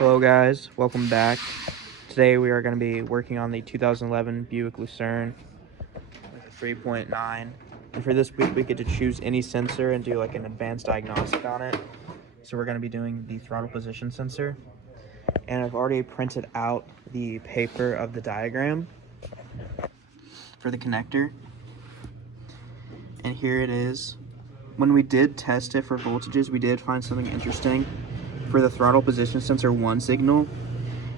Hello guys, welcome back. Today we are going to be working on the 2011 Buick Lucerne with a 3.9. And for this week we get to choose any sensor and do like an advanced diagnostic on it. So we're going to be doing the throttle position sensor. And I've already printed out the paper of the diagram for the connector. And here it is. When we did test it for voltages, we did find something interesting. For the throttle position sensor 1 signal,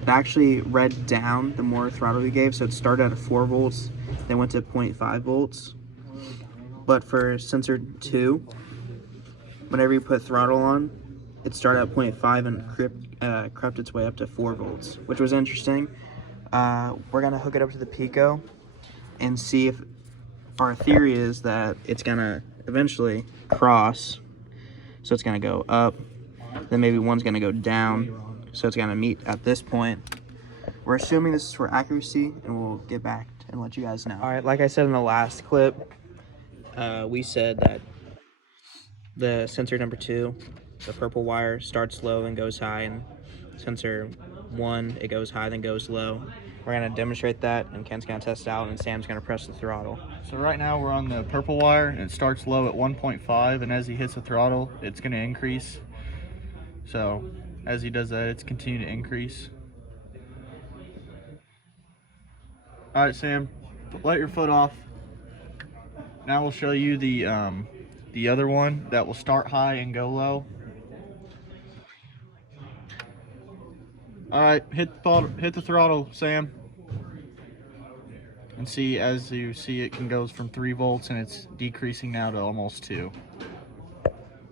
it actually read down the more throttle we gave, so it started at 4 volts, then went to 0.5 volts. But for sensor 2, whenever you put throttle on, it started at 0.5 and crept its way up to 4 volts, which was interesting. We're gonna hook it up to the Pico and see if our theory is that it's gonna eventually cross. So it's gonna go up, then maybe one's gonna go down, so it's gonna meet at this point. We're assuming this is for accuracy, and we'll get back and let you guys know. All right, like I said in the last clip, we said that the sensor number 2, the purple wire, starts low and goes high, and sensor 1, it goes high then goes low. We're gonna demonstrate that, and Ken's gonna test it out, and Sam's gonna press the throttle. So right now we're on the purple wire, and it starts low at 1.5, and as he hits the throttle, it's gonna increase. So as he does that, it's continuing to increase. All right, Sam, let your foot off. Now we'll show you the other one that will start high and go low. All right, hit the throttle, Sam. And see, as you see, it can goes from 3 volts and it's decreasing now to almost 2.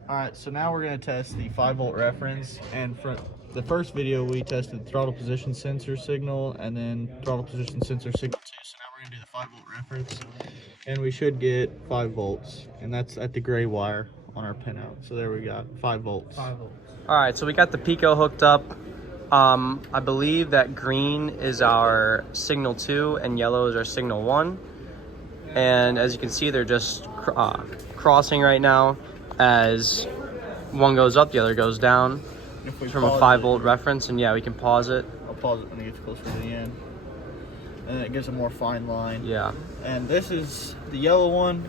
All right, so now we're gonna test the 5-volt reference. And for the first video, we tested the throttle position sensor signal and then throttle position sensor signal 2. So now we're gonna do the 5-volt reference, and we should get 5 volts, and that's at the gray wire on our pinout. So there we got 5 volts. 5 volts. All right, so we got the Pico hooked up. I believe that green is our signal 2 and yellow is our signal 1. And as you can see, they're just crossing right now. As one goes up, the other goes down. From a 5-volt reference, and yeah, we can pause it. I'll pause it when it gets closer to the end. And then it gives a more fine line. Yeah. And this is the yellow one.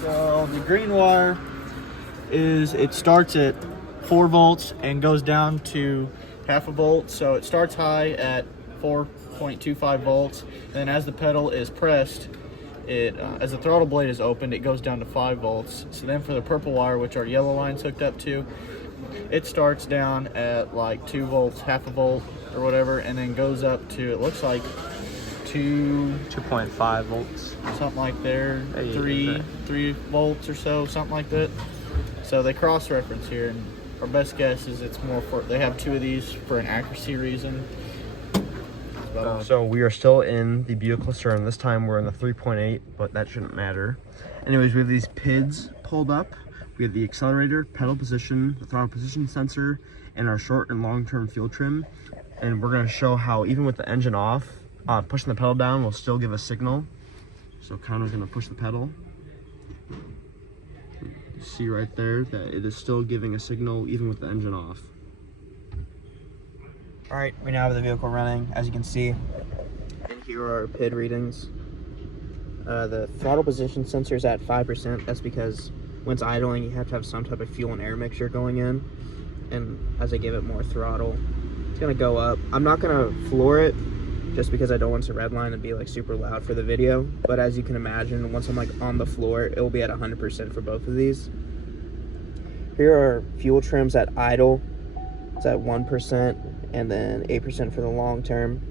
So the green wire is, it starts at 4 volts and goes down to half a volt. So it starts high at 4.25 volts. Then as the pedal is pressed, as the throttle blade is opened, it goes down to 5 volts. So then for the purple wire, which our yellow line's hooked up to, it starts down at like 2 volts, half a volt or whatever, and then goes up to, it looks like 2.5 volts, something like there, 3 volts or so, something like that. So they cross reference here, and our best guess is it's more for, they have 2 of these for an accuracy reason. So we are still in the Buick Lucerne. This time we're in the 3.8, but that shouldn't matter. Anyways, we have these PIDs pulled up. We have the accelerator, pedal position, the throttle position sensor, and our short and long-term fuel trim. And we're gonna show how even with the engine off, pushing the pedal down will still give a signal. So Connor's gonna push the pedal. You see right there that it is still giving a signal even with the engine off. All right, we now have the vehicle running, as you can see. And here are our PID readings. The throttle position sensor is at 5%. That's because when it's idling, you have to have some type of fuel and air mixture going in. And as I give it more throttle, it's gonna go up. I'm not gonna floor it just because I don't want to redline and be like super loud for the video. But as you can imagine, once I'm like on the floor, it will be at 100% for both of these. Here are fuel trims at idle. It's at 1%, and then 8% for the long term.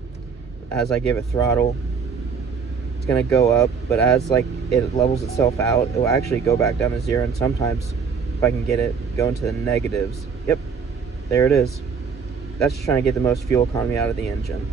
As I give it throttle, it's gonna go up, but as like it levels itself out, it will actually go back down to 0, and sometimes, if I can get it, go into the negatives. Yep, there it is. That's just trying to get the most fuel economy out of the engine.